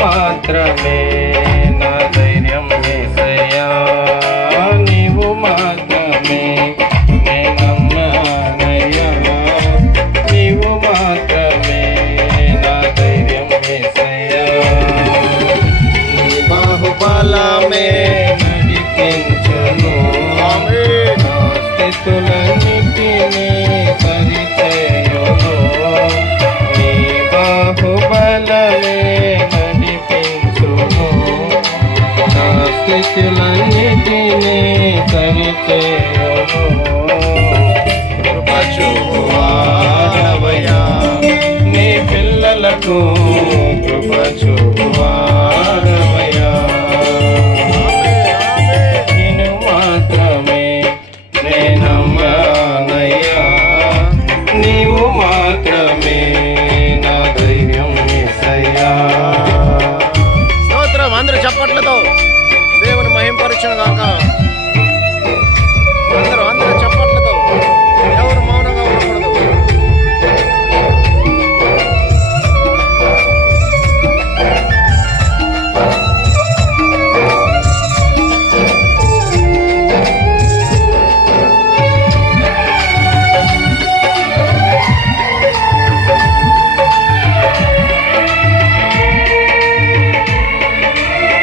మాత్రమే నా ధైర్యం యేసయ్యా, నీవు మాత్రమే నే నమ్మానయ్యా, నీవు మాత్రమే నా ధైర్యం యేసయ్యా. నీ బాహుబలమే నడిపించును, నా స్థితులన్నిటినీ సరిచేయును. నీ బాహుబలమే నడిపించును, నా స్థితులన్నిటినీ సరిచేయును. కృప చూపువాడవయ్యా, నీ పిల్లలకు